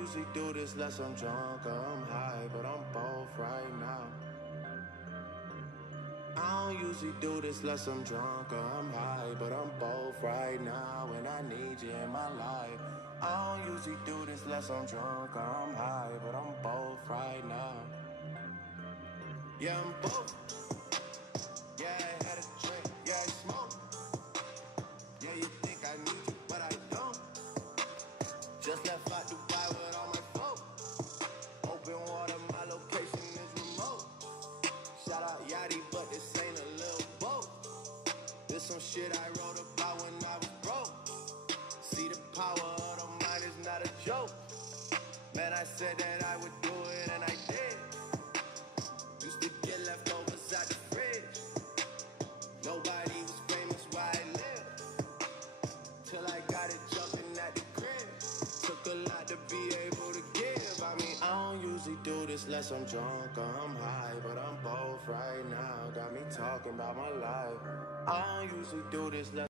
usually do this unless I'm drunk or I'm high, but I'm both right now. I don't usually do this unless I'm drunk or I'm high, but I'm both right now, and I need you in my life. I don't usually do this unless I'm drunk or I'm high, but I'm both right now. Yeah, I'm both. Yeah, I had a drink, yeah, I smoke. Yeah, you think I need you, but I don't. Just left out Dubai with all my folks. Open water, my location is remote. Shout out Yachty, but this ain't a little boat. This some shit I wrote about when I was broke. See, the power of the mind is not a joke. Man, I said that I would do it, and I did. Used to get leftovers out the fridge. Nobody was famous where I live, till I got it jumping at the crib. Took a lot to be able to give. I mean, I don't usually do this unless I'm drunk or I'm high, but I'm both right now. Got me talking about my life. I don't usually do this unless